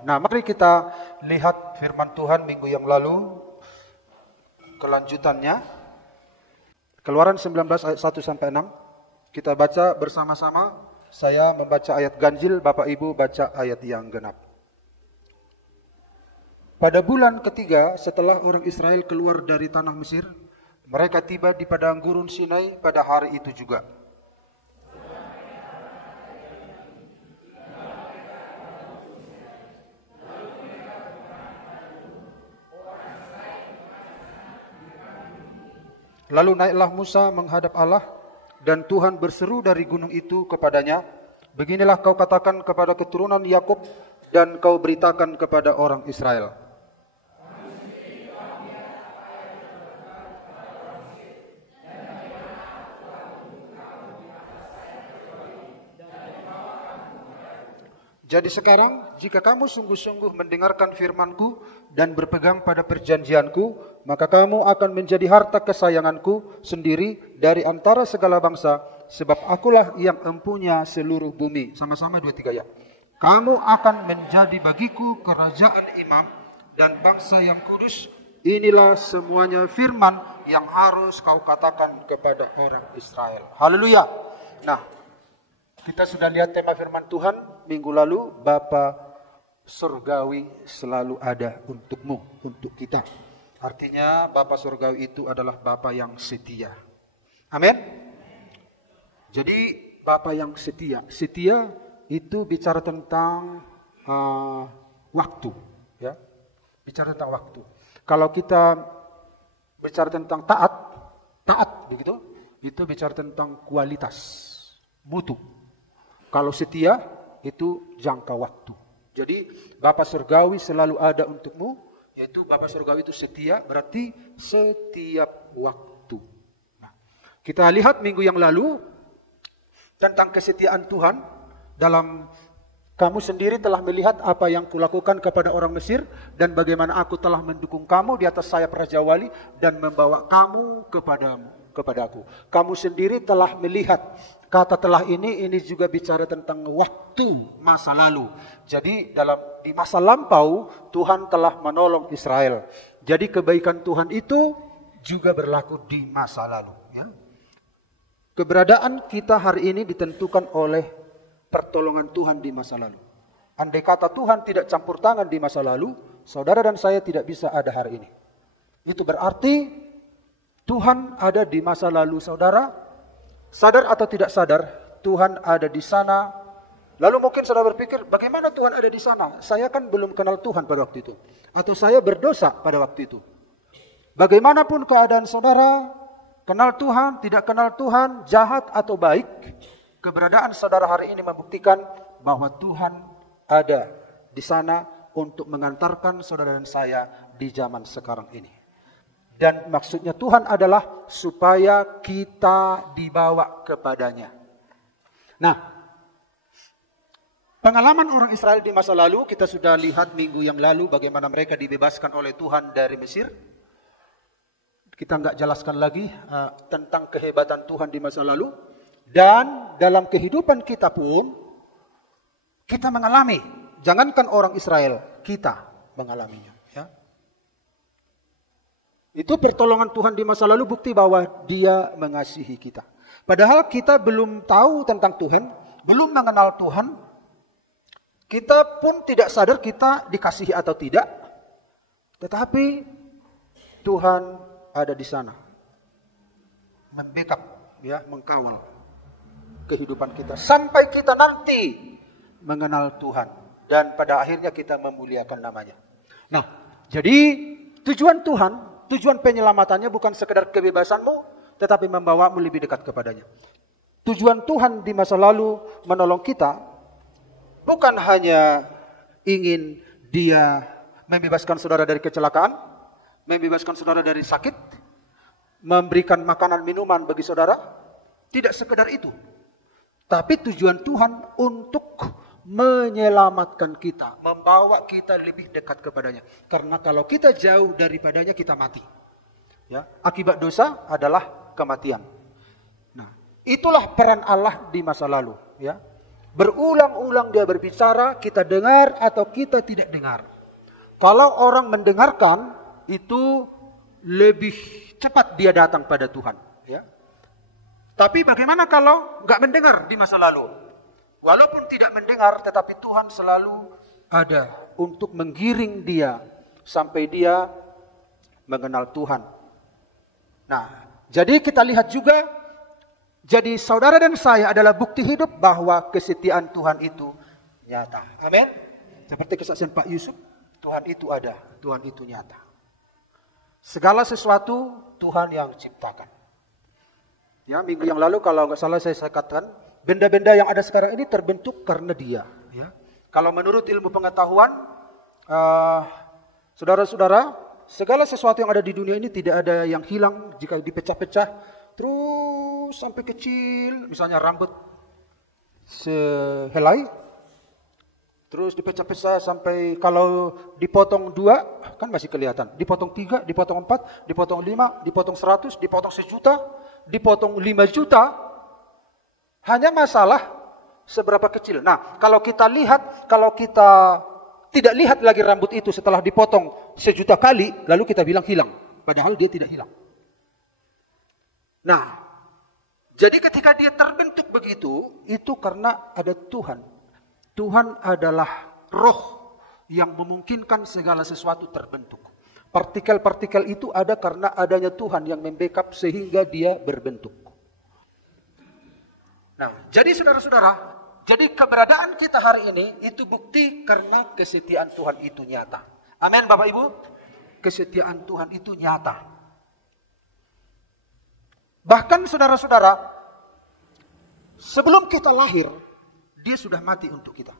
Nah, mari kita lihat firman Tuhan minggu yang lalu, kelanjutannya. Keluaran 19 ayat 1 sampai 6. Kita baca bersama-sama. Saya membaca ayat ganjil, Bapak Ibu baca ayat yang genap. Pada bulan ketiga setelah orang Israel keluar dari tanah Mesir, mereka tiba di padang gurun Sinai pada hari itu juga. Lalu naiklah Musa menghadap Allah, dan Tuhan berseru dari gunung itu kepadanya, "Beginilah kau katakan kepada keturunan Yakub, dan kau beritakan kepada orang Israel." Jadi sekarang, jika kamu sungguh-sungguh mendengarkan firman-Ku dan berpegang pada perjanjian-Ku, maka kamu akan menjadi harta kesayangan-Ku sendiri dari antara segala bangsa, sebab Akulah yang empunya seluruh bumi. Sama-sama 2-3 ya. Kamu akan menjadi bagiku kerajaan imam dan bangsa yang kudus. Inilah semuanya firman yang harus kau katakan kepada orang Israel. Haleluya. Nah, kita sudah lihat tema firman Tuhan minggu lalu, Bapa Surgawi selalu ada untukmu, untuk kita. Artinya Bapa Surgawi itu adalah Bapa yang setia. Amin. Jadi Bapa yang setia. Setia itu bicara tentang waktu, ya. Bicara tentang waktu. Kalau kita bicara tentang taat begitu, itu bicara tentang kualitas, mutu. Kalau setia itu jangka waktu. Jadi Bapa Surgawi selalu ada untukmu, yaitu Bapa Surgawi itu setia, berarti setiap waktu. Nah, kita lihat minggu yang lalu tentang kesetiaan Tuhan dalam kamu sendiri telah melihat apa yang kulakukan kepada orang Mesir dan bagaimana aku telah mendukung kamu di atas sayap Raja Wali dan membawa kamu kepadaku. Kamu sendiri telah melihat. Kata telah ini juga bicara tentang waktu masa lalu. Jadi di masa lampau Tuhan telah menolong Israel. Jadi kebaikan Tuhan itu juga berlaku di masa lalu. Ya. Keberadaan kita hari ini ditentukan oleh pertolongan Tuhan di masa lalu. Andai kata Tuhan tidak campur tangan di masa lalu, saudara dan saya tidak bisa ada hari ini. Itu berarti Tuhan ada di masa lalu saudara. Sadar atau tidak sadar, Tuhan ada di sana. Lalu mungkin saudara berpikir, bagaimana Tuhan ada di sana? Saya kan belum kenal Tuhan pada waktu itu. Atau saya berdosa pada waktu itu. Bagaimanapun keadaan saudara, kenal Tuhan, tidak kenal Tuhan, jahat atau baik, keberadaan saudara hari ini membuktikan bahwa Tuhan ada di sana untuk mengantarkan saudara dan saya di zaman sekarang ini. Dan maksudnya Tuhan adalah supaya kita dibawa kepadanya. Nah, pengalaman orang Israel di masa lalu, kita sudah lihat minggu yang lalu bagaimana mereka dibebaskan oleh Tuhan dari Mesir. Kita nggak jelaskan lagi tentang kehebatan Tuhan di masa lalu. Dan dalam kehidupan kita pun, kita mengalami, jangankan orang Israel, kita mengalaminya. Itu pertolongan Tuhan di masa lalu, bukti bahwa Dia mengasihi kita. Padahal kita belum tahu tentang Tuhan, belum mengenal Tuhan. Kita pun tidak sadar kita dikasihi atau tidak. Tetapi Tuhan ada di sana. Membackup, ya, mengkawal kehidupan kita. Sampai kita nanti mengenal Tuhan. Dan pada akhirnya kita memuliakan namanya. Nah, jadi tujuan Tuhan, tujuan penyelamatannya bukan sekedar kebebasanmu, tetapi membawamu lebih dekat kepadanya. Tujuan Tuhan di masa lalu menolong kita, bukan hanya ingin Dia membebaskan saudara dari kecelakaan, membebaskan saudara dari sakit, memberikan makanan minuman bagi saudara, tidak sekedar itu. Tapi tujuan Tuhan untuk menyelamatkan kita, membawa kita lebih dekat kepadanya. Karena kalau kita jauh daripadanya, kita mati. Ya, akibat dosa adalah kematian. Nah, itulah peran Allah di masa lalu. Ya, Berulang-ulang dia berbicara, kita dengar atau kita tidak dengar. Kalau orang mendengarkan, itu lebih cepat dia datang pada Tuhan. Ya. Tapi bagaimana kalau nggak mendengar di masa lalu? Walaupun tidak mendengar, tetapi Tuhan selalu ada untuk menggiring dia sampai dia mengenal Tuhan. Nah, jadi kita lihat juga, jadi saudara dan saya adalah bukti hidup bahwa kesetiaan Tuhan itu nyata. Amin. Seperti kesaksian Pak Yusuf, Tuhan itu ada, Tuhan itu nyata. Segala sesuatu Tuhan yang ciptakan. Ya, minggu yang lalu kalau nggak salah saya katakan, benda-benda yang ada sekarang ini terbentuk karena Dia. Ya. Kalau menurut ilmu pengetahuan, saudara-saudara, segala sesuatu yang ada di dunia ini tidak ada yang hilang jika dipecah-pecah terus sampai kecil. Misalnya rambut sehelai, terus dipecah-pecah sampai kalau dipotong 2 kan masih kelihatan. Dipotong 3, dipotong 4, dipotong 5, dipotong 100, dipotong 1.000.000, dipotong 5 juta. Hanya masalah seberapa kecil. Nah, kalau kita lihat, kalau kita tidak lihat lagi rambut itu setelah dipotong 1.000.000 kali, lalu kita bilang hilang. Padahal dia tidak hilang. Nah, jadi ketika dia terbentuk begitu, itu karena ada Tuhan. Tuhan adalah roh yang memungkinkan segala sesuatu terbentuk. Partikel-partikel itu ada karena adanya Tuhan yang membackup sehingga dia berbentuk. Nah, jadi saudara-saudara, jadi keberadaan kita hari ini itu bukti karena kesetiaan Tuhan itu nyata. Amin Bapak Ibu. Kesetiaan Tuhan itu nyata. Bahkan saudara-saudara, sebelum kita lahir, Dia sudah mati untuk kita.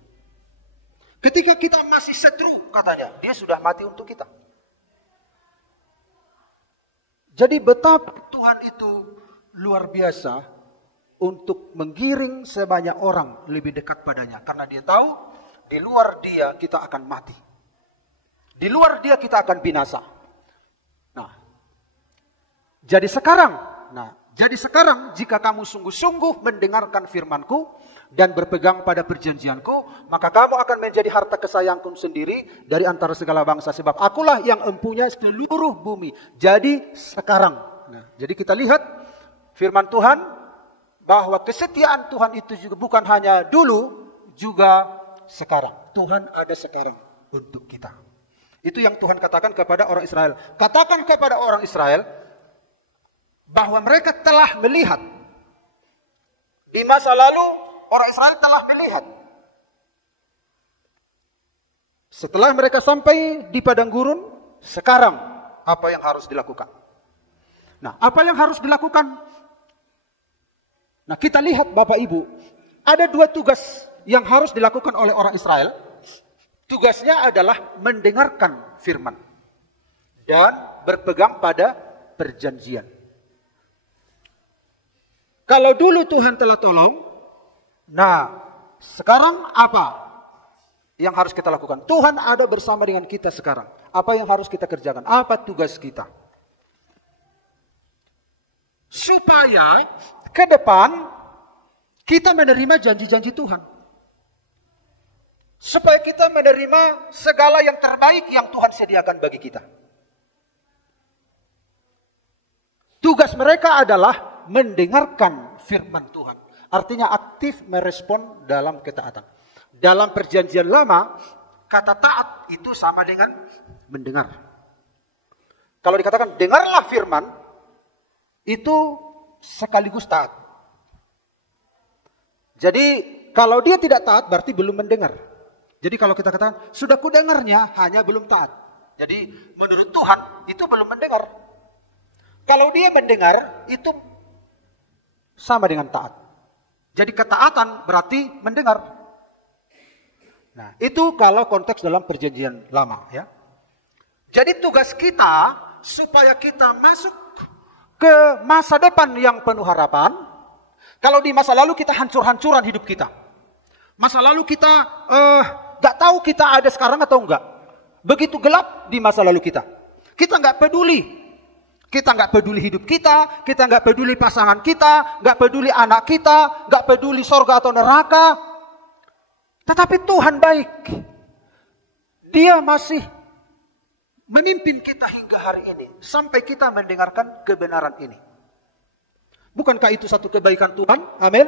Ketika kita masih seteru, katanya, Dia sudah mati untuk kita. Jadi betapa Tuhan itu luar biasa untuk menggiring sebanyak orang lebih dekat padanya. Karena Dia tahu, di luar Dia kita akan mati. Di luar Dia kita akan binasa. Nah, jadi sekarang jika kamu sungguh-sungguh mendengarkan firman-Ku dan berpegang pada perjanjian-Ku, maka kamu akan menjadi harta kesayangan-Ku sendiri dari antara segala bangsa, sebab Akulah yang empunya seluruh bumi. Jadi sekarang. Nah, jadi kita lihat firman Tuhan bahwa kesetiaan Tuhan itu juga bukan hanya dulu, juga sekarang. Tuhan ada sekarang untuk kita. Itu yang Tuhan katakan kepada orang Israel. Katakan kepada orang Israel bahwa mereka telah melihat. Di masa lalu orang Israel telah melihat. Setelah mereka sampai di padang gurun, sekarang apa yang harus dilakukan? Nah, apa yang harus dilakukan? Nah, kita lihat Bapak Ibu, ada 2 tugas yang harus dilakukan oleh orang Israel. Tugasnya adalah mendengarkan firman dan berpegang pada perjanjian. Kalau dulu Tuhan telah tolong, nah sekarang apa yang harus kita lakukan? Tuhan ada bersama dengan kita sekarang. Apa yang harus kita kerjakan? Apa tugas kita? Supaya ke depan kita menerima janji-janji Tuhan. Supaya kita menerima segala yang terbaik yang Tuhan sediakan bagi kita. Tugas mereka adalah mendengarkan firman Tuhan. Artinya aktif merespon dalam ketaatan. Dalam perjanjian lama, kata taat itu sama dengan mendengar. Kalau dikatakan dengarlah firman, itu sekaligus taat. Jadi kalau dia tidak taat berarti belum mendengar. Jadi kalau kita katakan sudah kudengarnya hanya belum taat. Jadi menurut Tuhan itu belum mendengar. Kalau dia mendengar itu sama dengan taat. Jadi ketaatan berarti mendengar. Nah, itu kalau konteks dalam perjanjian lama ya. Jadi tugas kita supaya kita masuk ke masa depan yang penuh harapan. Kalau di masa lalu kita hancur-hancuran hidup kita. Masa lalu kita gak tahu kita ada sekarang atau enggak. Begitu gelap di masa lalu kita. Kita gak peduli. Kita nggak peduli hidup kita nggak peduli pasangan kita, nggak peduli anak kita, nggak peduli sorga atau neraka. Tetapi Tuhan baik. Dia masih memimpin kita hingga hari ini. Sampai kita mendengarkan kebenaran ini. Bukankah itu satu kebaikan Tuhan? Amin.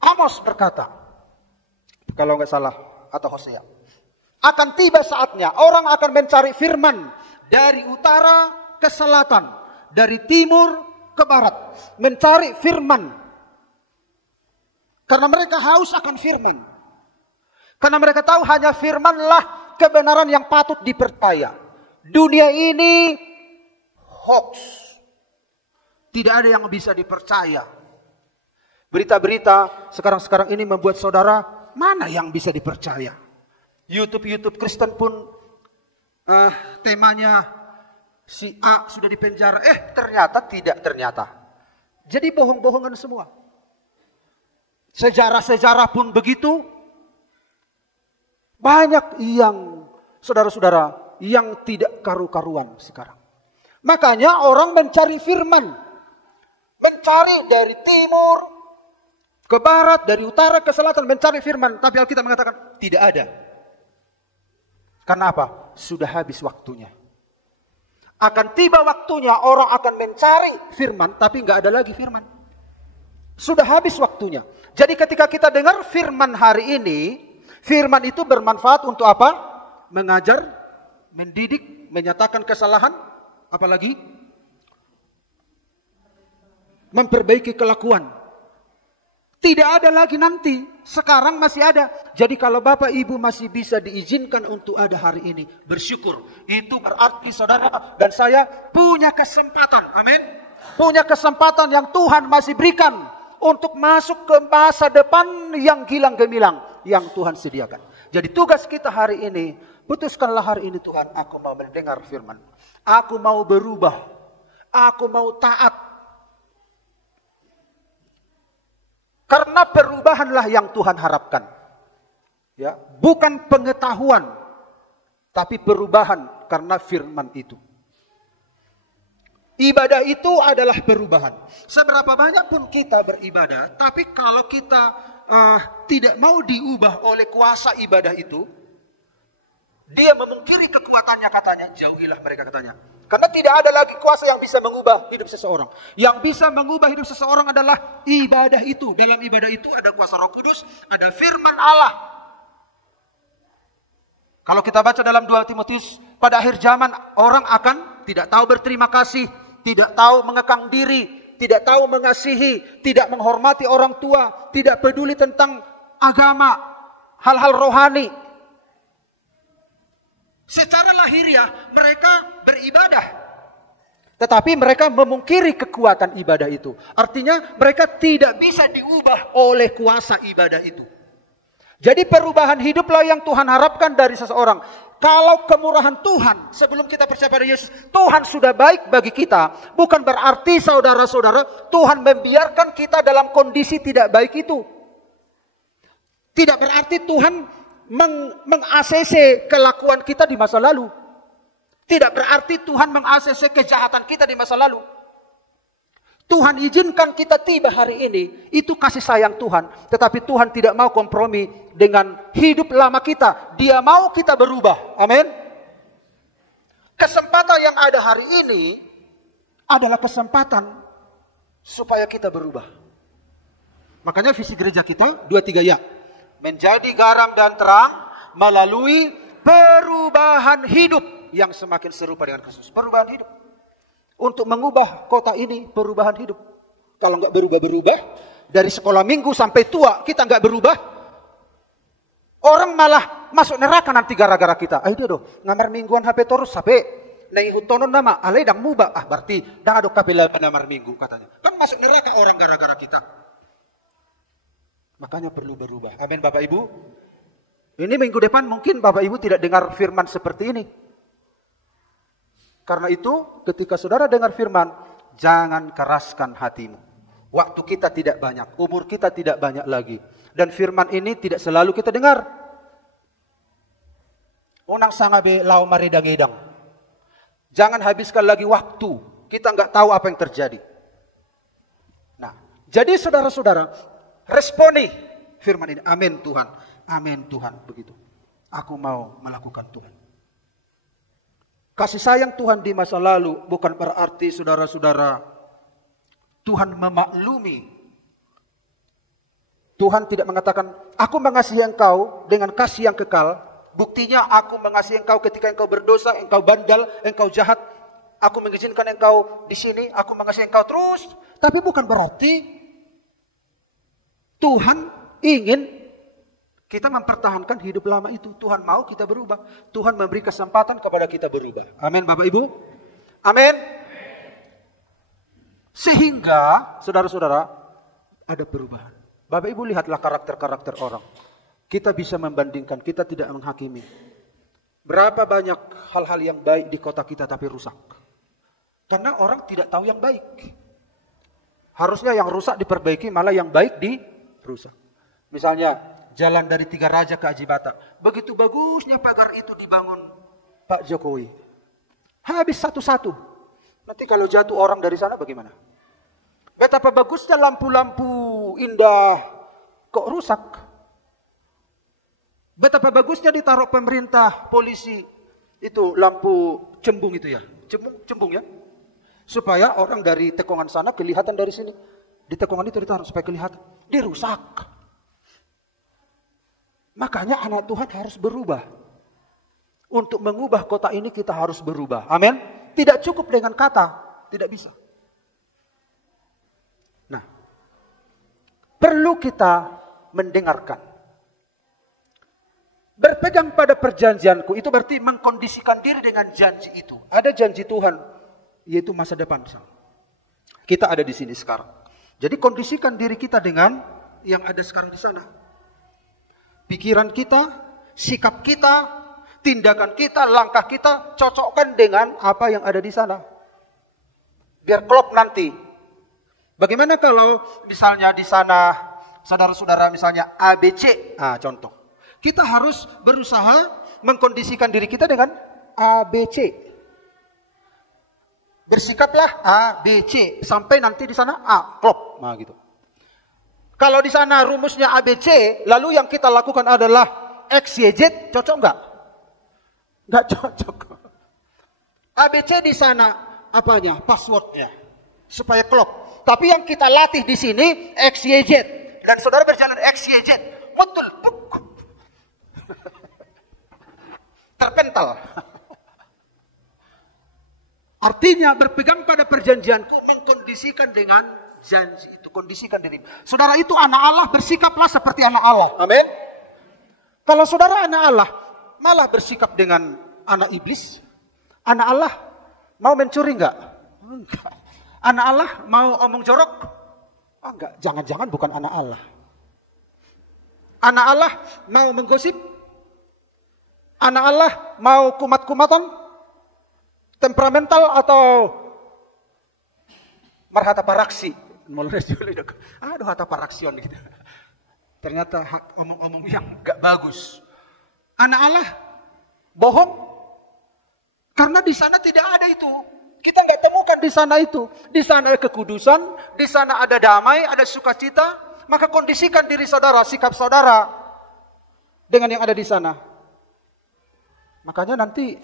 Amos berkata, kalau nggak salah, atau Hosea, akan tiba saatnya orang akan mencari firman dari utara ke selatan, dari timur ke barat, mencari firman. Karena mereka haus akan firman. Karena mereka tahu hanya firmanlah kebenaran yang patut dipercaya. Dunia ini hoax. Tidak ada yang bisa dipercaya. Berita-berita sekarang ini membuat saudara, mana yang bisa dipercaya? YouTube Kristen pun temanya si A sudah dipenjara. Ternyata tidak ternyata. Jadi bohong-bohongan semua. Sejarah-sejarah pun begitu. Banyak yang saudara-saudara yang tidak karu-karuan sekarang. Makanya orang mencari firman. Mencari dari timur ke barat, dari utara ke selatan, mencari firman. Tapi Alkitab mengatakan tidak ada. Karena apa? Sudah habis waktunya. Akan tiba waktunya orang akan mencari firman, tapi nggak ada lagi firman. Sudah habis waktunya. Jadi ketika kita dengar firman hari ini, firman itu bermanfaat untuk apa? Mengajar, mendidik, menyatakan kesalahan, apalagi memperbaiki kelakuan. Tidak ada lagi nanti, sekarang masih ada. Jadi kalau Bapak Ibu masih bisa diizinkan untuk ada hari ini, bersyukur. Itu berarti saudara dan saya punya kesempatan, amin. Punya kesempatan yang Tuhan masih berikan untuk masuk ke masa depan yang gilang gemilang yang Tuhan sediakan. Jadi tugas kita hari ini, putuskanlah hari ini Tuhan, aku mau mendengar firman. Aku mau berubah. Aku mau taat. Karena perubahanlah yang Tuhan harapkan. Ya, bukan pengetahuan, tapi perubahan karena firman itu. Ibadah itu adalah perubahan. Seberapa banyak pun kita beribadah, tapi kalau kita tidak mau diubah oleh kuasa ibadah itu, dia memungkiri kekuatannya katanya, jauhilah mereka katanya. Karena tidak ada lagi kuasa yang bisa mengubah hidup seseorang. Yang bisa mengubah hidup seseorang adalah ibadah itu. Dalam ibadah itu ada kuasa Roh Kudus, ada firman Allah. Kalau kita baca dalam 2 Timotius, pada akhir zaman orang akan tidak tahu berterima kasih, tidak tahu mengekang diri, tidak tahu mengasihi, tidak menghormati orang tua, tidak peduli tentang agama, hal-hal rohani. Secara lahiriah mereka beribadah, tetapi mereka memungkiri kekuatan ibadah itu. Artinya mereka tidak bisa diubah oleh kuasa ibadah itu. Jadi perubahan hiduplah yang Tuhan harapkan dari seseorang. Kalau kemurahan Tuhan sebelum kita percaya pada Yesus, Tuhan sudah baik bagi kita, bukan berarti saudara-saudara Tuhan membiarkan kita dalam kondisi tidak baik itu. Tidak berarti Tuhan meng-ACC kelakuan kita di masa lalu. Tidak berarti Tuhan meng-ACC kejahatan kita di masa lalu. Tuhan izinkan kita tiba hari ini, itu kasih sayang Tuhan. Tetapi Tuhan tidak mau kompromi dengan hidup lama kita. Dia mau kita berubah. Amin. Kesempatan yang ada hari ini adalah kesempatan supaya kita berubah. Makanya visi gereja kita 2-3 ya. Menjadi garam dan terang melalui perubahan hidup yang semakin serupa dengan Kristus. Perubahan hidup. Untuk mengubah kota ini, perubahan hidup. Kalau nggak berubah-berubah, dari sekolah minggu sampai tua, kita nggak berubah. Orang malah masuk neraka nanti gara-gara kita. Ayo doh, ngamar mingguan HP terus sampai nai hutonon nama, alai dang mubah. Berarti dah ada kapela ngamar minggu katanya. Kan masuk neraka orang gara-gara kita. Makanya perlu berubah. Amin Bapak Ibu. Ini minggu depan mungkin Bapak Ibu tidak dengar firman seperti ini. Karena itu ketika saudara dengar firman, jangan keraskan hatimu. Waktu kita tidak banyak, umur kita tidak banyak lagi. Dan firman ini tidak selalu kita dengar. Unang sangabe lau maridang-idang. Jangan habiskan lagi waktu. Kita nggak tahu apa yang terjadi. Nah, jadi saudara-saudara, responi firman ini. Amin Tuhan. Amin Tuhan. Begitu. Aku mau melakukan Tuhan. Kasih sayang Tuhan di masa lalu bukan berarti saudara-saudara Tuhan memaklumi. Tuhan tidak mengatakan, aku mengasihi engkau dengan kasih yang kekal. Buktinya aku mengasihi engkau ketika engkau berdosa, engkau bandal, engkau jahat. Aku mengizinkan engkau di sini, aku mengasihi engkau terus. Tapi bukan berarti Tuhan ingin kita mempertahankan hidup lama itu. Tuhan mau kita berubah. Tuhan memberi kesempatan kepada kita berubah. Amin Bapak Ibu. Amin. Sehingga saudara-saudara ada perubahan. Bapak Ibu lihatlah karakter-karakter orang. Kita bisa membandingkan, kita tidak menghakimi. Berapa banyak hal-hal yang baik di kota kita tapi rusak. Karena orang tidak tahu yang baik. Harusnya yang rusak diperbaiki, malah yang baik dirusak. Misalnya jalan dari Tiga Raja ke Aji Bata. Begitu bagusnya pagar itu dibangun Pak Jokowi. Habis satu-satu. Nanti kalau jatuh orang dari sana bagaimana? Betapa bagusnya lampu-lampu indah kok rusak. Betapa bagusnya ditaruh pemerintah, polisi. Itu lampu cembung itu ya. Cembung ya. Supaya orang dari tekongan sana kelihatan dari sini. Di tekongan itu ditaruh supaya kelihatan. Dirusak. Makanya anak Tuhan harus berubah. Untuk mengubah kota ini kita harus berubah. Amin. Tidak cukup dengan kata. Tidak bisa. Nah, perlu kita mendengarkan. Berpegang pada perjanjianku itu berarti mengkondisikan diri dengan janji itu. Ada janji Tuhan, yaitu masa depan. Kita ada di sini sekarang. Jadi kondisikan diri kita dengan yang ada sekarang di sana. Pikiran kita, sikap kita, tindakan kita, langkah kita cocokkan dengan apa yang ada di sana. Biar klop nanti. Bagaimana kalau misalnya di sana saudara-saudara misalnya ABC, contoh. Kita harus berusaha mengkondisikan diri kita dengan ABC. Bersikaplah ABC sampai nanti di sana A klop. Nah gitu. Kalau di sana rumusnya ABC, lalu yang kita lakukan adalah XYZ, cocok enggak? Enggak cocok. ABC di sana apanya? Passwordnya. Supaya klop. Tapi yang kita latih di sini XYZ. Dan saudara berjalan XYZ. Betul. Terpental. Artinya berpegang pada perjanjianku, mengkondisikan dengan janji itu. Kondisikan diri. Saudara itu anak Allah, bersikaplah seperti anak Allah. Amin. Kalau saudara anak Allah, malah bersikap dengan anak iblis. Anak Allah mau mencuri enggak? Enggak. Anak Allah mau omong jorok? Enggak. Jangan-jangan bukan anak Allah. Anak Allah mau menggosip? Anak Allah mau kumat-kumatan? Temperamental atau marhata paraksi? Aduh hata paraksion gitu. Ternyata omong-omong yang gak bagus. Anak Allah bohong? Karena di sana tidak ada itu. Kita nggak temukan di sana itu. Di sana ada kekudusan, di sana ada damai, ada sukacita. Maka kondisikan diri saudara, sikap saudara dengan yang ada di sana. Makanya nanti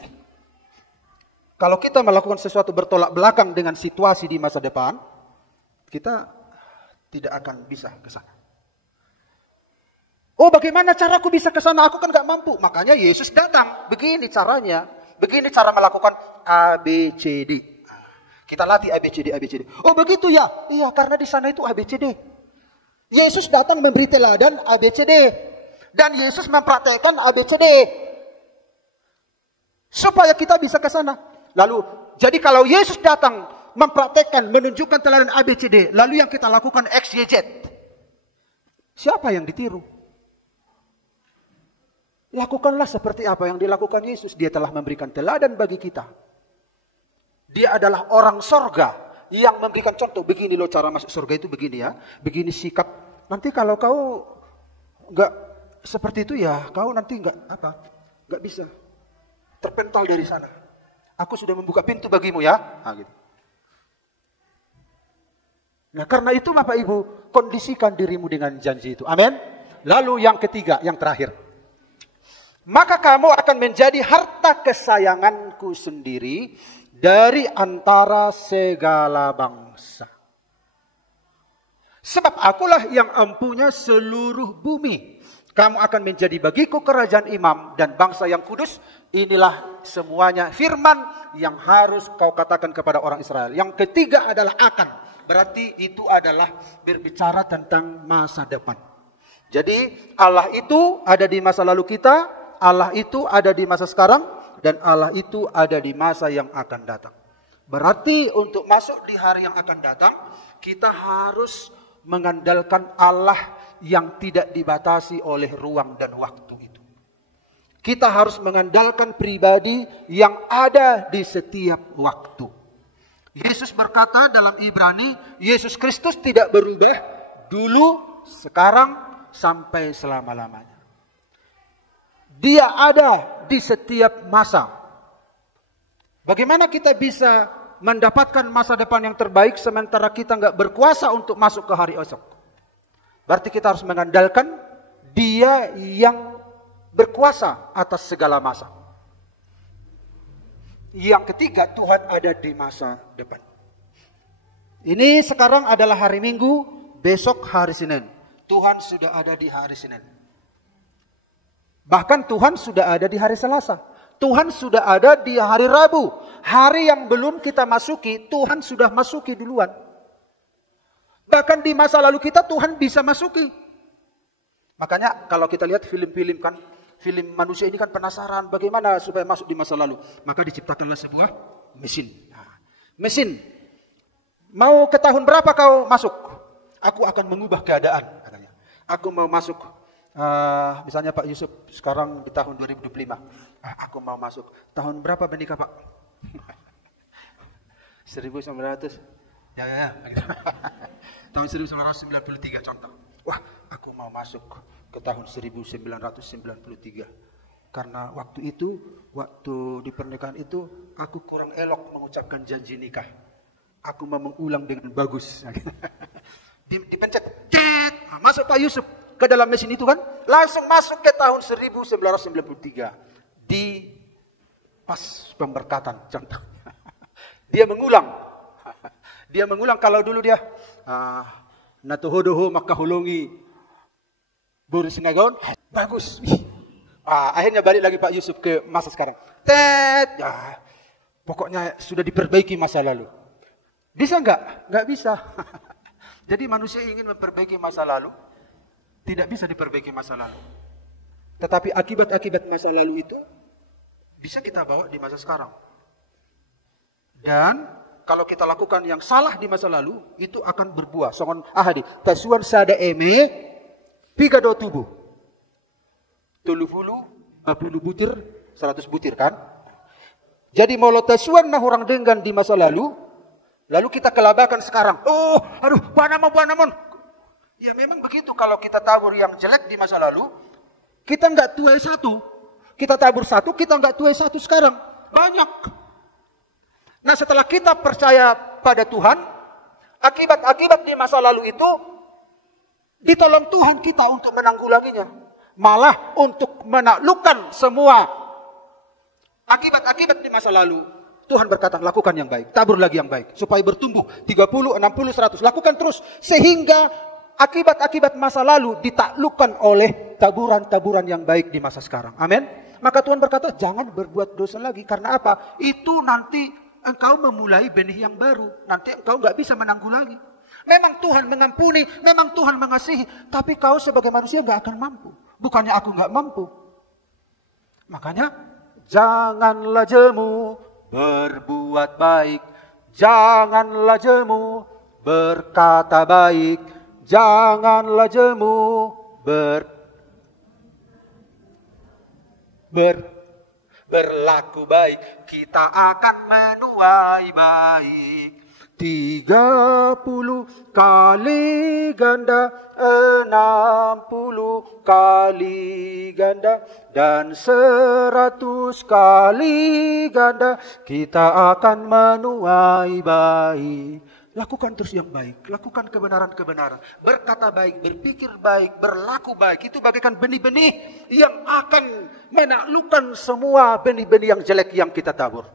kalau kita melakukan sesuatu bertolak belakang dengan situasi di masa depan, kita tidak akan bisa ke sana. Oh, bagaimana caraku bisa ke sana? Aku kan nggak mampu. Makanya Yesus datang. Begini caranya. Begini cara melakukan ABCD. Kita latih ABCD. Oh begitu ya? Iya, karena di sana itu ABCD. Yesus datang memberi teladan ABCD. Dan Yesus mempraktekkan ABCD. Supaya kita bisa ke sana. Lalu, jadi kalau Yesus datang mempraktekkan, menunjukkan teladan ABCD. Lalu yang kita lakukan XYZ. Siapa yang ditiru? Lakukanlah seperti apa yang dilakukan Yesus. Dia telah memberikan teladan bagi kita. Dia adalah orang sorga yang memberikan contoh. Begini loh cara masuk surga itu begini ya. Begini sikap. Nanti kalau kau nggak seperti itu ya, kau nanti nggak bisa. Terpental dari sana. Aku sudah membuka pintu bagimu ya. Nah, gitu. Nah, karena itu Bapak Ibu, kondisikan dirimu dengan janji itu. Amin. Lalu yang ketiga, yang terakhir. Maka kamu akan menjadi harta kesayanganku sendiri dari antara segala bangsa. Sebab akulah yang empunya seluruh bumi. Kamu akan menjadi bagiku kerajaan imam dan bangsa yang kudus. Inilah semuanya firman yang harus kau katakan kepada orang Israel. Yang ketiga adalah akan. Berarti itu adalah berbicara tentang masa depan. Jadi Allah itu ada di masa lalu kita, Allah itu ada di masa sekarang, dan Allah itu ada di masa yang akan datang. Berarti untuk masuk di hari yang akan datang, kita harus mengandalkan Allah yang tidak dibatasi oleh ruang dan waktu itu. Kita harus mengandalkan pribadi yang ada di setiap waktu. Yesus berkata dalam Ibrani, Yesus Kristus tidak berubah dulu, sekarang, sampai selama-lamanya. Dia ada di setiap masa. Bagaimana kita bisa mendapatkan masa depan yang terbaik sementara kita nggak berkuasa untuk masuk ke hari esok? Berarti kita harus mengandalkan Dia yang berkuasa atas segala masa. Yang ketiga, Tuhan ada di masa depan. Ini sekarang adalah hari Minggu, besok hari Senin. Tuhan sudah ada di hari Senin. Bahkan Tuhan sudah ada di hari Selasa. Tuhan sudah ada di hari Rabu. Hari yang belum kita masuki, Tuhan sudah masuki duluan. Bahkan di masa lalu kita, Tuhan bisa masuki. Makanya kalau kita lihat film-film kan, film manusia ini kan penasaran bagaimana supaya masuk di masa lalu. Maka diciptakanlah sebuah mesin. Nah, mesin. Mau ke tahun berapa kau masuk? Aku akan mengubah keadaan, katanya. Aku mau masuk, misalnya Pak Yusuf sekarang di tahun 2025. Aku mau masuk. Tahun berapa menikah Pak? 1900. Ya. Tahun 1993 contoh. Wah, aku mau masuk ke tahun 1993. Karena waktu itu, waktu di pernikahan itu, aku kurang elok mengucapkan janji nikah. Aku mau mengulang dengan bagus. Dipencet, masuk Pak Yusuf ke dalam mesin itu kan, langsung masuk ke tahun 1993 di pas pemberkatan contoh. Dia mengulang kalau dulu dia natuhodoho makahulungi buru singagon bagus. Akhirnya balik lagi Pak Yusuf ke masa sekarang. Pokoknya sudah diperbaiki masa lalu. Bisa nggak? Nggak bisa. Jadi manusia ingin memperbaiki masa lalu, tidak bisa diperbaiki masa lalu. Tetapi akibat-akibat masa lalu itu bisa kita bawa di masa sekarang. Dan kalau kita lakukan yang salah di masa lalu, itu akan berbuah. Songon ahadi, tasuan sada eme, pigado tubuh. 30 butir, 100 butir kan? Jadi mau tasuan nah orang dengan di masa lalu, lalu kita kelabakan sekarang. Oh, aduh, banamon. Ya memang begitu kalau kita tabur yang jelek di masa lalu, kita nggak tuai satu. Kita tabur satu, kita nggak tuai satu sekarang. Banyak. Nah setelah kita percaya pada Tuhan, akibat-akibat di masa lalu itu, ditolong Tuhan kita untuk menanggulanginya. Malah untuk menaklukkan semua akibat-akibat di masa lalu. Tuhan berkata, lakukan yang baik. Tabur lagi yang baik. Supaya bertumbuh 30, 60, 100. Lakukan terus. Sehingga akibat-akibat masa lalu ditaklukkan oleh taburan-taburan yang baik di masa sekarang. Amin. Maka Tuhan berkata, jangan berbuat dosa lagi. Karena apa? Itu nanti engkau memulai benih yang baru. Nanti engkau nggak bisa menanggulangi. Memang Tuhan mengampuni. Memang Tuhan mengasihi. Tapi kau sebagai manusia nggak akan mampu. Bukannya aku nggak mampu. Makanya, janganlah jemu berbuat baik, janganlah jemu berkata baik, janganlah jemu berlaku baik, kita akan menuai baik. 30 kali ganda, 60 kali ganda, dan 100 kali ganda, kita akan menuai baik. Lakukan terus yang baik. Lakukan kebenaran-kebenaran. Berkata baik, berpikir baik, berlaku baik. Itu bagaikan benih-benih yang akan menaklukkan semua benih-benih yang jelek yang kita tabur.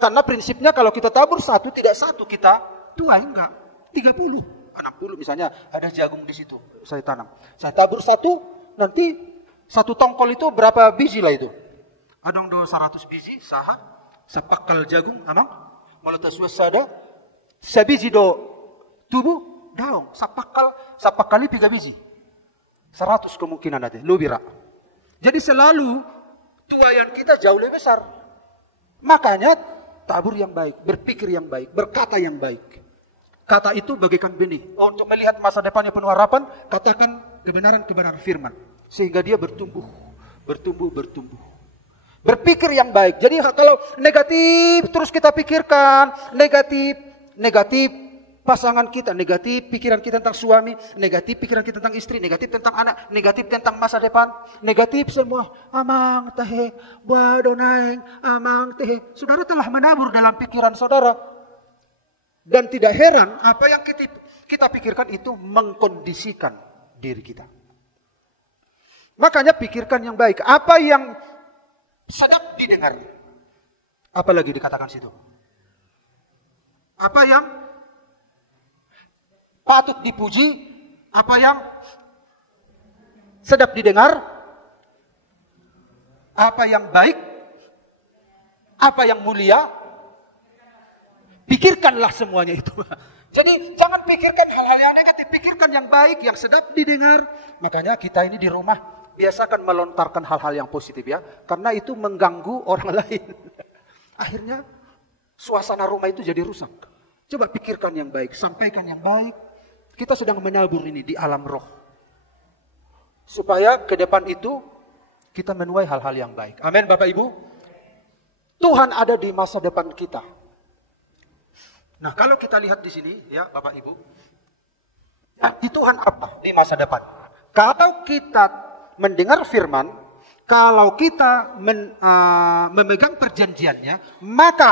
Karena prinsipnya kalau kita tabur satu, tidak satu kita tuai, enggak. 30, 60 misalnya ada jagung di situ. Saya tanam. Saya tabur satu, nanti satu tongkol itu berapa biji lah itu? Adong do 100 biji, sahat, sapakal jagung, amang, malata suasada, sabiji do tubuh, daong, sapakali 3 biji. 100 kemungkinan ada, lebih rak. Jadi selalu tuayan kita jauh lebih besar. Makanya tabur yang baik, berpikir yang baik, berkata yang baik. Kata itu bagaikan benih. Untuk melihat masa depannya penuh harapan, katakan kebenaran-kebenaran firman. Sehingga dia bertumbuh. Berpikir yang baik. Jadi kalau negatif terus kita pikirkan, negatif pasangan kita, negatif pikiran kita tentang suami, negatif pikiran kita tentang istri, negatif tentang anak, negatif tentang masa depan, negatif semua. Amang tehe, bado naeng, amang tehe. Saudara telah menabur dalam pikiran saudara. Dan tidak heran apa yang kita pikirkan itu mengkondisikan diri kita. Makanya pikirkan yang baik. Apa yang sedap didengar. Apalagi dikatakan situ. Apa yang patut dipuji. Apa yang sedap didengar. Apa yang baik. Apa yang mulia. Pikirkanlah semuanya itu. Jadi jangan pikirkan hal-hal yang negatif. Pikirkan yang baik, yang sedap didengar. Makanya kita ini di rumah biasakan melontarkan hal-hal yang positif ya. Karena itu mengganggu orang lain. Akhirnya suasana rumah itu jadi rusak. Coba pikirkan yang baik, sampaikan yang baik. Kita sedang menabur ini di alam roh. Supaya ke depan itu kita menuai hal-hal yang baik. Amin Bapak Ibu. Tuhan ada di masa depan kita. Nah, kalau kita lihat di sini, ya Bapak Ibu, di Tuhan apa di masa depan? Kalau kita mendengar firman, kalau kita memegang perjanjiannya, maka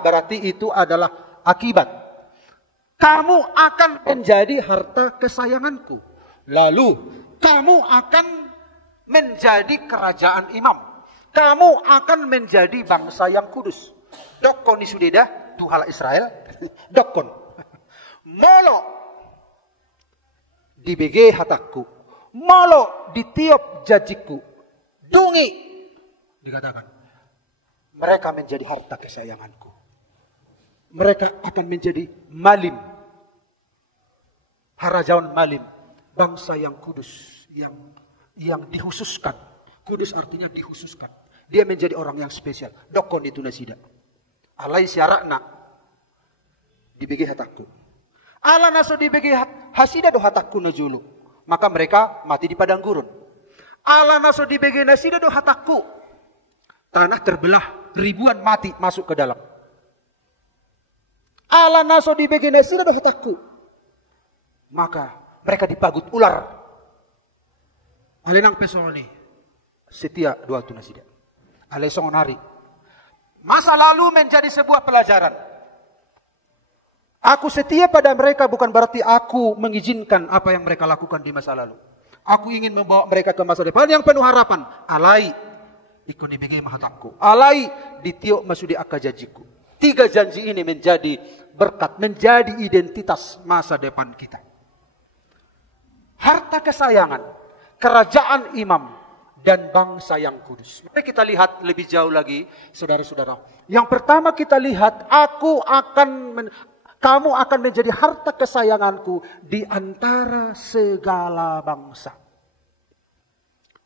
berarti itu adalah akibat. Kamu akan menjadi harta kesayanganku. Lalu, kamu akan menjadi kerajaan imam. Kamu akan menjadi bangsa yang kudus. Dokon ni sudeda, Tuhan Israel. Dokon. Molo dibege hataku. Molo ditiup jajiku. Dungi. Dikatakan. Mereka menjadi harta kesayanganku. Mereka akan menjadi malim. Harajawan malim. Bangsa yang kudus. Yang dikhususkan. Kudus artinya dikhususkan. Dia menjadi orang yang spesial. Dokon itu nasida. Alai syarakna. Dibagi hataku. Ala naso dibagi hasida do hataku najulu. Maka mereka mati di padang gurun. Ala naso dibagi nasida do hataku. Tanah terbelah. Ribuan mati masuk ke dalam. Ala naso dibagi nasida do hataku. Maka mereka dipagut ular. Alenang pesoni. Setia dua tu nasida. Alesong nari. Masa lalu menjadi sebuah pelajaran. Aku setia pada mereka bukan berarti aku mengizinkan apa yang mereka lakukan di masa lalu. Aku ingin membawa mereka ke masa depan yang penuh harapan. Alai ikut dibagi mahatakku. Alai ditiup masudi akajajiku. 3 janji ini menjadi berkat, menjadi identitas masa depan kita. Harta kesayangan, kerajaan imam, dan bangsa yang kudus. Mari kita lihat lebih jauh lagi, saudara-saudara. Yang pertama kita lihat, kamu akan menjadi harta kesayanganku di antara segala bangsa.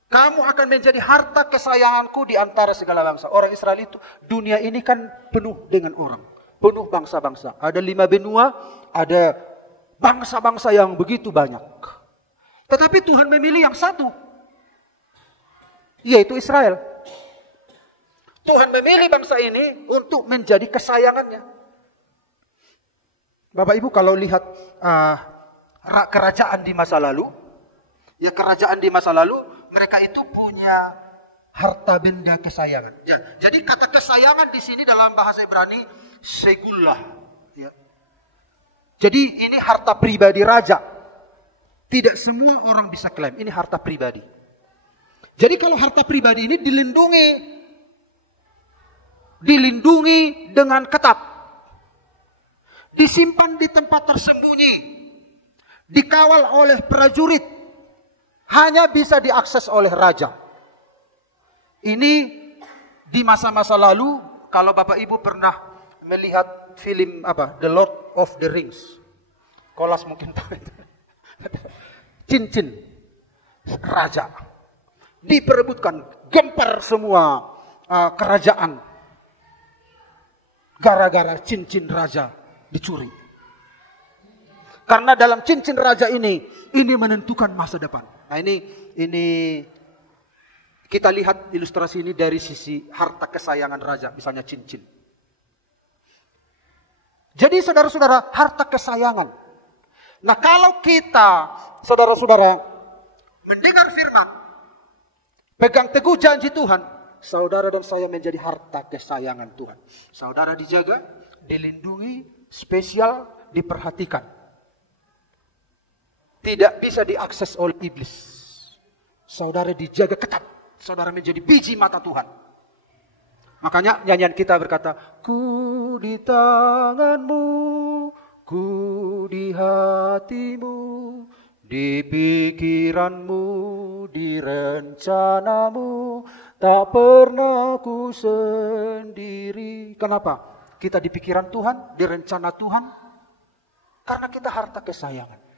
Kamu akan menjadi harta kesayanganku di antara segala bangsa. Orang Israel itu, dunia ini kan penuh dengan orang. Penuh bangsa-bangsa. Ada 5 benua, ada bangsa-bangsa yang begitu banyak. Tetapi Tuhan memilih yang satu. Yaitu Israel. Tuhan memilih bangsa ini untuk menjadi kesayangannya. Bapak Ibu kalau lihat kerajaan di masa lalu, ya kerajaan di masa lalu mereka itu punya harta benda kesayangan. Ya, jadi kata kesayangan di sini dalam bahasa Ibrani segullah. Ya. Jadi ini harta pribadi raja. Tidak semua orang bisa klaim. Ini harta pribadi. Jadi kalau harta pribadi ini dilindungi dengan ketat, disimpan di tempat tersembunyi, dikawal oleh prajurit, hanya bisa diakses oleh raja. Ini di masa-masa lalu, kalau Bapak Ibu pernah melihat film The Lord of the Rings, Kolas mungkin tahu itu. Cincin raja diperebutkan, gempar semua kerajaan gara-gara cincin raja dicuri. Karena dalam cincin raja ini menentukan masa depan. Nah ini kita lihat ilustrasi ini dari sisi harta kesayangan raja, misalnya cincin. Jadi saudara-saudara, harta kesayangan. Nah kalau kita, saudara-saudara, mendengar firman, pegang teguh janji Tuhan, saudara dan saya menjadi harta kesayangan Tuhan. Saudara dijaga, dilindungi, spesial, diperhatikan. Tidak bisa diakses oleh iblis. Saudara dijaga ketat. Saudara menjadi biji mata Tuhan. Makanya nyanyian kita berkata, ku di tanganmu, ku di hatimu, di pikiranmu, di rencanamu, tak pernah ku sendiri. Kenapa? Kita di pikiran Tuhan, di rencana Tuhan. Karena kita harta kesayangan.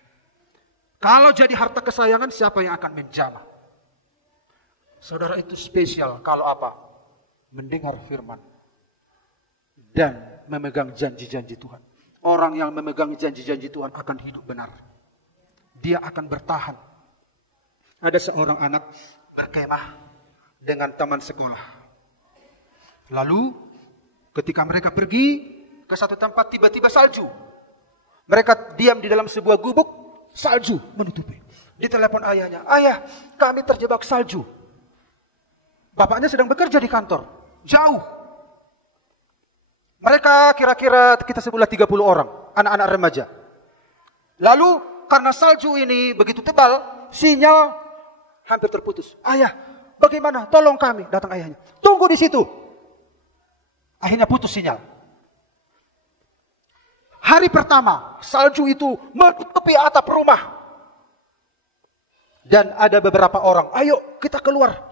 Kalau jadi harta kesayangan, siapa yang akan menjamah? Saudara itu spesial kalau apa? Mendengar firman. Dan memegang janji-janji Tuhan. Orang yang memegang janji-janji Tuhan akan hidup benar. Dia akan bertahan. Ada seorang anak berkemah dengan teman sekolah. Lalu ketika mereka pergi ke satu tempat, tiba-tiba salju. Mereka diam di dalam sebuah gubuk, salju menutupi. Ditelepon ayahnya, ayah kami terjebak salju. Bapaknya sedang bekerja di kantor, jauh. Mereka kira-kira kita sebutlah 30 orang, anak-anak remaja. Lalu karena salju ini begitu tebal, sinyal hampir terputus. Ayah, bagaimana? Tolong kami. Datang ayahnya. Tunggu di situ. Akhirnya putus sinyal. Hari pertama, salju itu menutupi atap rumah. Dan ada beberapa orang, ayo kita keluar.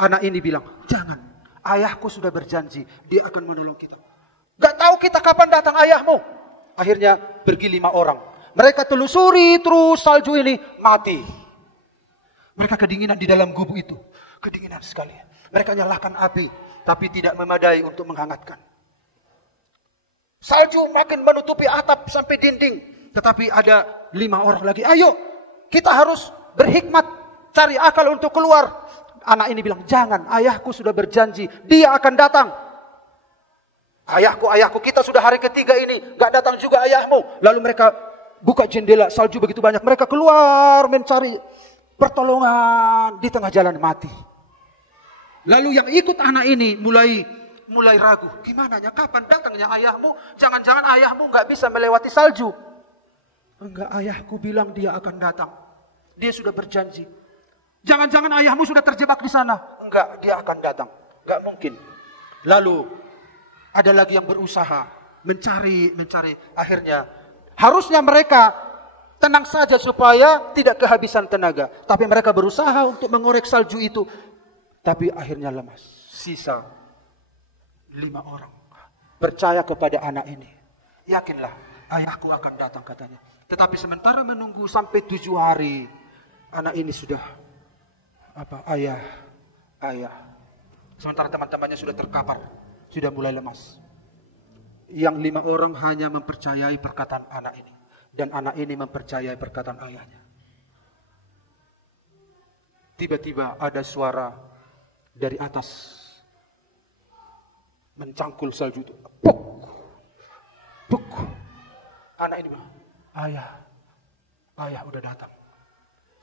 Anak ini bilang, jangan. Ayahku sudah berjanji, dia akan menolong kita. Gak tahu kita kapan datang ayahmu. Akhirnya pergi 5 orang. Mereka telusuri terus salju ini, mati. Mereka kedinginan di dalam gubuk itu. Kedinginan sekali. Mereka nyalakan api, tapi tidak memadai untuk menghangatkan. Salju makin menutupi atap sampai dinding. Tetapi ada 5 orang lagi. Ayo, kita harus berhikmat, cari akal untuk keluar. Anak ini bilang, jangan, ayahku sudah berjanji, dia akan datang. Ayahku, kita sudah hari ketiga ini, gak datang juga ayahmu. Lalu mereka buka jendela, salju begitu banyak. Mereka keluar mencari pertolongan, di tengah jalan mati. Lalu yang ikut anak ini mulai ragu. Gimana ya, kapan datangnya ayahmu? Jangan-jangan ayahmu gak bisa melewati salju. Enggak, ayahku bilang dia akan datang. Dia sudah berjanji. Jangan-jangan ayahmu sudah terjebak di sana. Enggak, dia akan datang. Enggak mungkin. Lalu ada lagi yang berusaha mencari. Akhirnya harusnya mereka tenang saja supaya tidak kehabisan tenaga. Tapi mereka berusaha untuk mengorek salju itu. Tapi akhirnya lemas. Sisa 5 orang. Percaya kepada anak ini. Yakinlah, ayahku akan datang katanya. Tetapi sementara menunggu sampai 7 hari. Anak ini sudah ayah. Sementara teman-temannya sudah terkapar, sudah mulai lemas. Yang 5 orang hanya mempercayai perkataan anak ini. Dan anak ini mempercayai perkataan ayahnya. Tiba-tiba ada suara dari atas. Mencangkul salju itu. Puk! Puk! Anak ini bilang, ayah udah datang.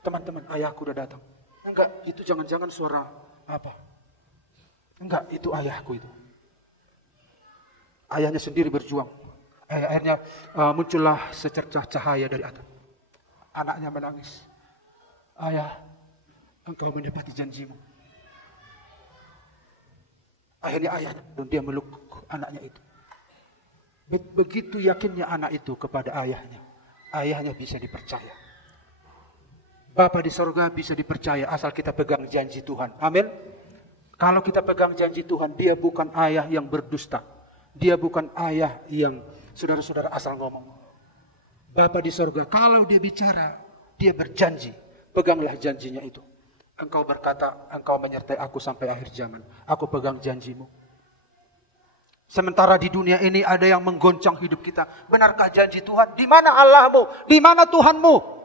Teman-teman, ayahku udah datang. Enggak, itu jangan-jangan suara apa? Enggak, itu ayahku itu. Ayahnya sendiri berjuang. Akhirnya muncullah secercah cahaya dari atap. Anaknya menangis. Ayah, engkau menepati janjimu. Akhirnya ayah dan dia meluk anaknya itu. Begitu yakinnya anak itu kepada ayahnya. Ayahnya bisa dipercaya. Bapa di sorga bisa dipercaya asal kita pegang janji Tuhan. Amin. Kalau kita pegang janji Tuhan, dia bukan ayah yang berdusta. Dia bukan ayah yang saudara-saudara asal ngomong. Bapa di sorga, kalau dia bicara, dia berjanji. Peganglah janjinya itu. Engkau berkata, engkau menyertai aku sampai akhir zaman. Aku pegang janjimu. Sementara di dunia ini ada yang menggoncang hidup kita. Benarkah janji Tuhan? Di mana Allahmu? Di mana Tuhanmu?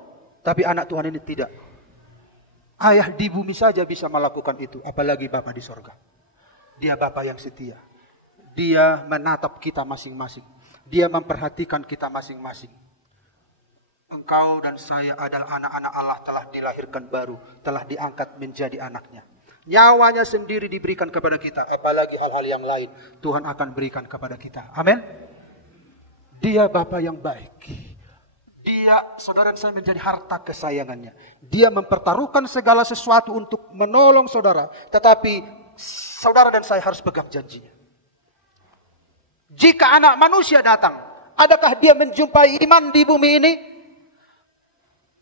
Tapi anak Tuhan ini tidak. Ayah di bumi saja bisa melakukan itu. Apalagi Bapa di sorga. Dia Bapa yang setia. Dia menatap kita masing-masing. Dia memperhatikan kita masing-masing. Engkau dan saya adalah anak-anak Allah, telah dilahirkan baru. Telah diangkat menjadi anaknya. Nyawanya sendiri diberikan kepada kita. Apalagi hal-hal yang lain Tuhan akan berikan kepada kita. Amin. Dia Bapa yang baik. Dia, saudara dan saya, menjadi harta kesayangannya. Dia mempertaruhkan segala sesuatu untuk menolong saudara. Tetapi saudara dan saya harus pegang janjinya. Jika anak manusia datang, adakah dia menjumpai iman di bumi ini?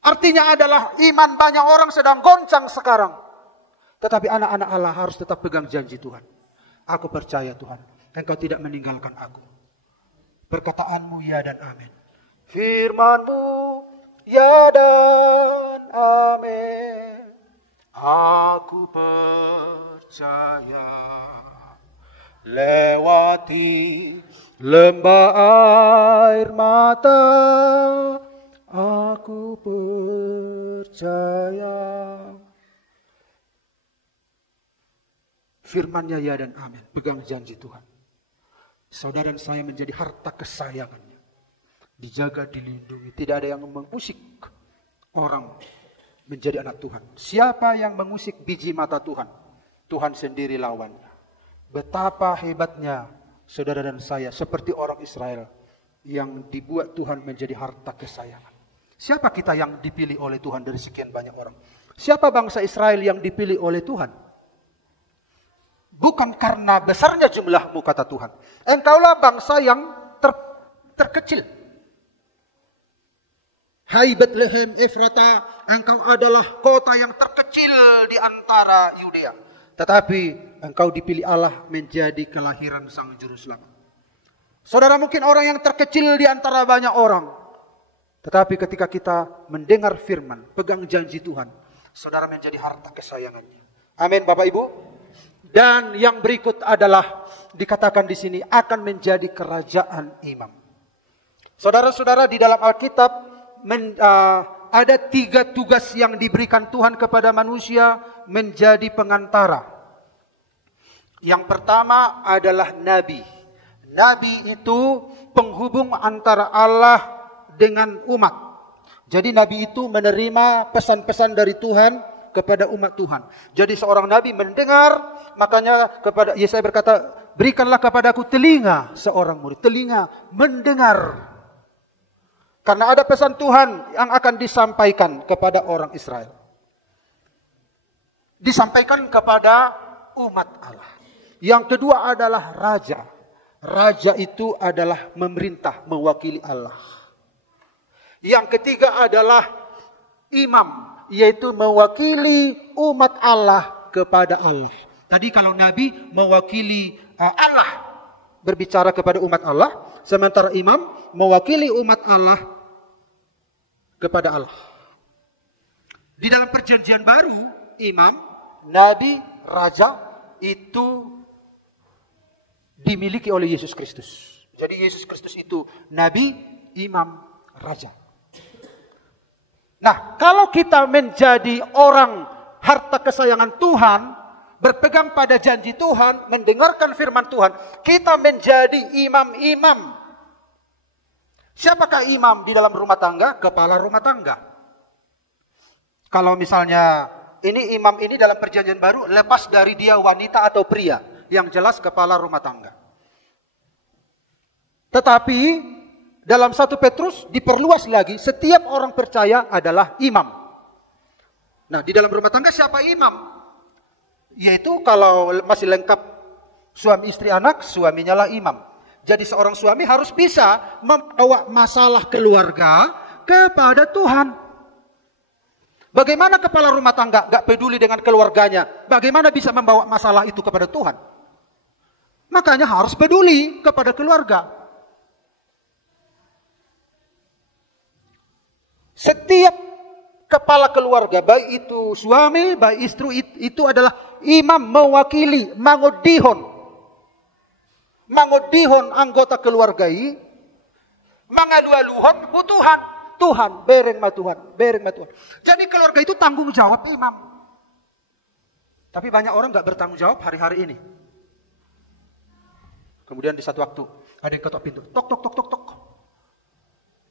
Artinya adalah iman banyak orang sedang goncang sekarang. Tetapi anak-anak Allah harus tetap pegang janji Tuhan. Aku percaya Tuhan, Engkau tidak meninggalkan aku. Perkataanmu ya dan amin. Firman-Mu ya dan amin. Aku percaya. Lewati lembah air mata, aku percaya. Firman-Nya ya dan amin. Pegang janji Tuhan. Saudara dan saya menjadi harta kesayangannya. Dijaga, dilindungi. Tidak ada yang mengusik orang menjadi anak Tuhan. Siapa yang mengusik biji mata Tuhan? Tuhan sendiri lawannya. Betapa hebatnya saudara dan saya seperti orang Israel yang dibuat Tuhan menjadi harta kesayangan. Siapa kita yang dipilih oleh Tuhan dari sekian banyak orang? Siapa bangsa Israel yang dipilih oleh Tuhan? Bukan karena besarnya jumlahmu, kata Tuhan. Engkaulah bangsa yang terkecil. Hai Bethlehem Efrata, engkau adalah kota yang terkecil di antara Yudea. Tetapi engkau dipilih Allah menjadi kelahiran Sang Juru Selamat. Saudara mungkin orang yang terkecil di antara banyak orang. Tetapi ketika kita mendengar firman, pegang janji Tuhan, saudara menjadi harta kesayangannya. Amin Bapak Ibu. Dan yang berikut adalah dikatakan di sini akan menjadi kerajaan imam. Saudara-saudara, di dalam Alkitab ada 3 tugas yang diberikan Tuhan kepada manusia menjadi pengantara. Yang pertama adalah nabi. Nabi itu penghubung antara Allah dengan umat. Jadi nabi itu menerima pesan-pesan dari Tuhan kepada umat Tuhan. Jadi seorang nabi mendengar, makanya kepada Yesaya berkata, berikanlah kepadaku telinga seorang murid, telinga mendengar. Karena ada pesan Tuhan yang akan disampaikan kepada orang Israel. Disampaikan kepada umat Allah. Yang kedua adalah raja. Raja itu adalah memerintah, mewakili Allah. Yang ketiga adalah imam, yaitu mewakili umat Allah kepada Allah. Tadi kalau Nabi mewakili Allah berbicara kepada umat Allah, sementara imam mewakili umat Allah kepada Allah. Di dalam perjanjian baru, imam, nabi, raja itu dimiliki oleh Yesus Kristus. Jadi Yesus Kristus itu nabi, imam, raja. Nah, kalau kita menjadi orang harta kesayangan Tuhan, berpegang pada janji Tuhan, mendengarkan firman Tuhan, kita menjadi imam-imam. Siapakah imam di dalam rumah tangga? Kepala rumah tangga. Kalau misalnya Ini imam ini dalam perjanjian baru lepas dari dia wanita atau pria. Yang jelas kepala rumah tangga. Tetapi dalam 1 Petrus diperluas lagi, setiap orang percaya adalah imam. Nah, di dalam rumah tangga siapa imam? Yaitu kalau masih lengkap suami istri anak, suaminya lah imam. Jadi seorang suami harus bisa membawa masalah keluarga kepada Tuhan. Bagaimana kepala rumah tangga gak peduli dengan keluarganya? Bagaimana bisa membawa masalah itu kepada Tuhan? Makanya harus peduli kepada keluarga. Setiap kepala keluarga, baik itu suami, baik istri, itu adalah imam mewakili, mangodihon anggota keluargai, mangalu-aluhon butuhan. Tuhan, bereng ma Tuhan. Jadi keluarga itu tanggung jawab imam. Tapi banyak orang gak bertanggung jawab hari-hari ini. Kemudian di satu waktu, ada yang ketok pintu. Tok.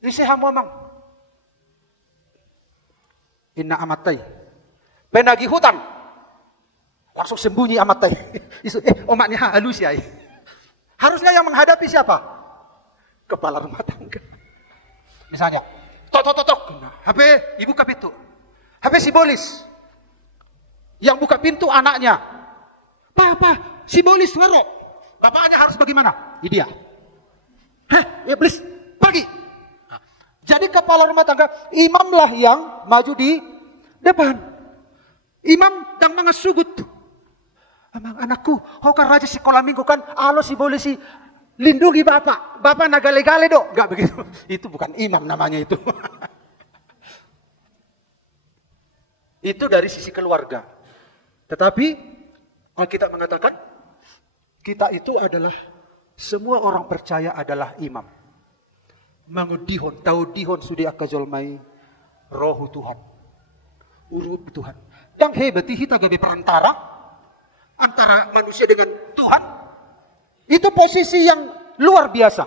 Isi hamu amang. Inna amatai. Penagih hutang. Langsung sembunyi amatai. Omaknya halus ya. Harusnya yang menghadapi siapa? Kepala rumah tangga. Misalnya, tok. HP ibu buka pintu. HP si Bolis. Yang buka pintu anaknya. Pak, si Bolis ngerok. Bapaknya harus bagaimana? Ini dia. Ya please, pergi. Nah, jadi kepala rumah tangga, imamlah yang maju di depan. Imam dan mengasugut. Amang anakku, kan raja sekolah minggu kan, alo si Bolis si lindungi bapak nagale-gale dok. Enggak begitu. Itu bukan imam namanya itu. Itu dari sisi keluarga. Tetapi Alkitab mengatakan kita itu adalah semua orang percaya adalah imam. Mangudihon, taudihon sudi akazolmai rohu Tuhan. Urut Tuhan. Dan hebati kita gabe perantara antara manusia dengan Tuhan. Itu posisi yang luar biasa.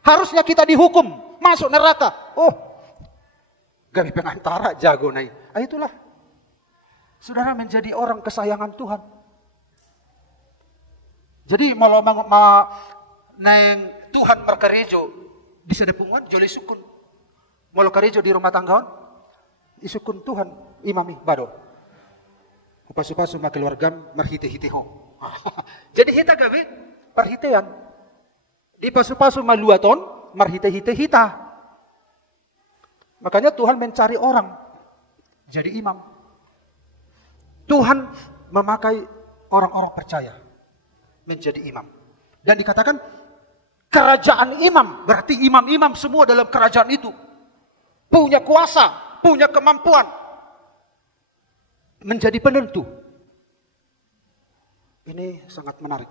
Harusnya kita dihukum, masuk neraka. Gabi pengantara jago naik. Itulah. Saudara menjadi orang kesayangan Tuhan. Jadi malah neng Tuhan markarejo di sedepungan joli sukun. Malah karejo di rumah tanggaon isukun Tuhan imami bado. Upas-upas rumah keluarga marhite-hiteho. Jadi hita gawe perhitean. Di pasu-pasu maluaton marhite-hite hita. Makanya Tuhan mencari orang jadi imam. Tuhan memakai orang-orang percaya menjadi imam. Dan dikatakan kerajaan imam, berarti imam-imam semua dalam kerajaan itu punya kuasa, punya kemampuan menjadi penentu. Ini sangat menarik.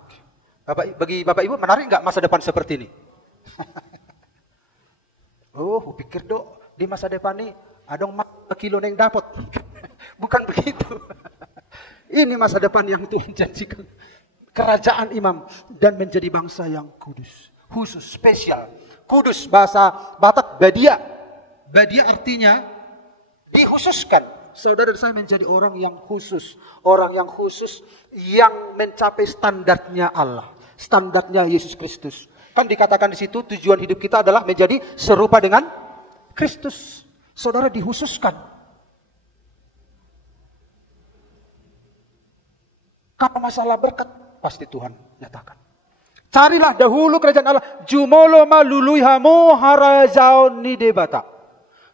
Bagi Bapak Ibu menarik nggak masa depan seperti ini? Pikir dok di masa depan ini ada kilo yang dapat. Bukan begitu. Ini masa depan yang Tuhan janjikan. Kerajaan imam dan menjadi bangsa yang kudus, khusus, spesial. Kudus bahasa Batak badia. Badia artinya dikhususkan. Saudara saya menjadi orang yang khusus. Orang yang khusus yang mencapai standarnya Allah. Standarnya Yesus Kristus. Kan dikatakan di situ tujuan hidup kita adalah menjadi serupa dengan Kristus. Saudara dikhususkan. Kalau masalah berkat, pasti Tuhan nyatakan. Carilah dahulu kerajaan Allah. Jumolo maluluihamu harazaon ni debata.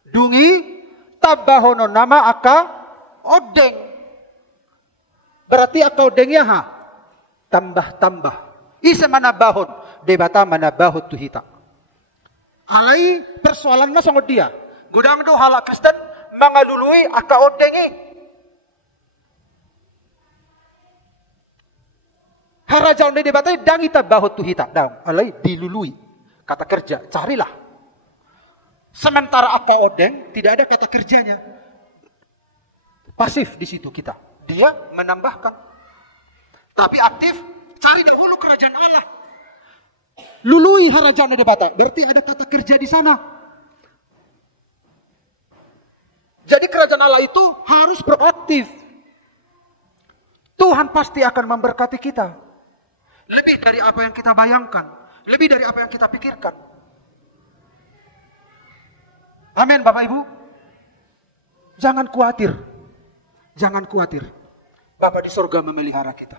Dungi tabahono nama aka odeng. Berarti aka odengnya tambah-tambah. Isa manabahon. Debata manabahot tuhita. Alai persoalan na sangot dia. Gudang do halak Kristen mangalului aka odengi. Harajaon de debata dangi tabahot tuhita. Dalam alai dilului. Kata kerja, carilah. Sementara aka odeng tidak ada kata kerjanya. Pasif di situ kita. Dia menambahkan. Tapi aktif, cari dahulu kerajaan Allah. Lului harajaon de debata. Berarti ada kata kerja di sana. Jadi kerajaan Allah itu harus proaktif. Tuhan pasti akan memberkati kita. Lebih dari apa yang kita bayangkan. Lebih dari apa yang kita pikirkan. Amin Bapak Ibu. Jangan khawatir. Jangan khawatir. Bapa di surga memelihara kita.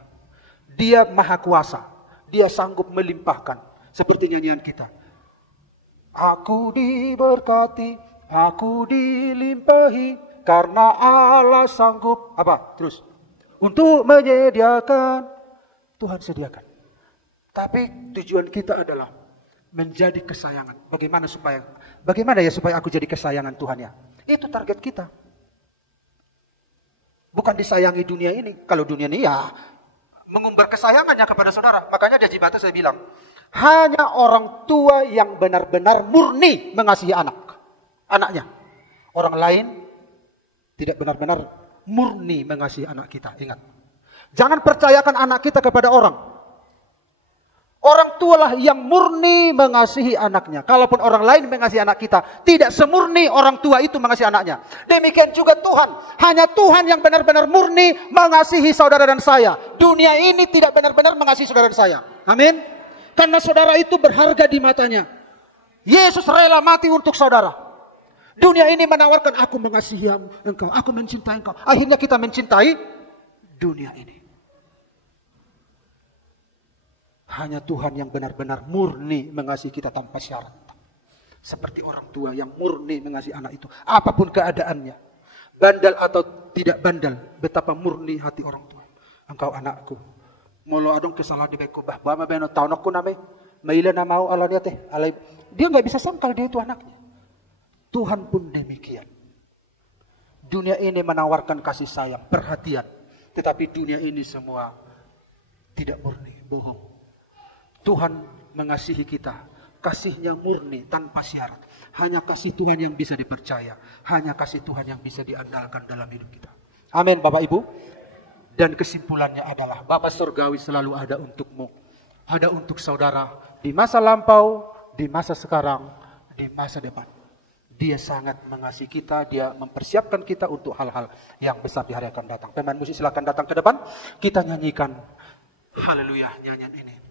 Dia maha kuasa. Dia sanggup melimpahkan. Seperti nyanyian kita. Aku diberkati, aku dilimpahi, karena Allah sanggup. Apa? Terus. Untuk menyediakan. Tuhan sediakan. Tapi tujuan kita adalah menjadi kesayangan. Bagaimana ya supaya aku jadi kesayangan Tuhan ya? Itu target kita. Bukan disayangi dunia ini. Kalau dunia ini ya mengumbar kesayangannya kepada saudara. Makanya di Jibata saya bilang, hanya orang tua yang benar-benar murni mengasihi anaknya. Orang lain tidak benar-benar murni mengasihi anak kita. Ingat. Jangan percayakan anak kita kepada orang. Orang tualah yang murni mengasihi anaknya. Kalaupun orang lain mengasihi anak kita, tidak semurni orang tua itu mengasihi anaknya. Demikian juga Tuhan. Hanya Tuhan yang benar-benar murni mengasihi saudara dan saya. Dunia ini tidak benar-benar mengasihi saudara dan saya. Amin. Karena saudara itu berharga di matanya. Yesus rela mati untuk saudara. Dunia ini menawarkan, aku mengasihi engkau, aku mencintai engkau. Akhirnya kita mencintai dunia ini. Hanya Tuhan yang benar-benar murni mengasihi kita tanpa syarat. Seperti orang tua yang murni mengasihi anak itu. Apapun keadaannya. Bandal atau tidak bandal. Betapa murni hati orang tua. Engkau anakku. Molo adong kesalahan di beko. Bahwa beno taunokku name. Maila na mau ala dia teh. Dia nggak bisa sangkal dia itu anaknya. Tuhan pun demikian. Dunia ini menawarkan kasih sayang, perhatian. Tetapi dunia ini semua tidak murni, bohong. Tuhan mengasihi kita. Kasihnya murni tanpa syarat. Hanya kasih Tuhan yang bisa dipercaya. Hanya kasih Tuhan yang bisa diandalkan dalam hidup kita. Amin Bapak Ibu. Dan kesimpulannya adalah Bapa Surgawi selalu ada untukmu. Ada untuk saudara. Di masa lampau, di masa sekarang, di masa depan. Dia sangat mengasihi kita. Dia mempersiapkan kita untuk hal-hal yang besar di hari akan datang. Pemain musik silakan datang ke depan. Kita nyanyikan. Haleluya nyanyian ini.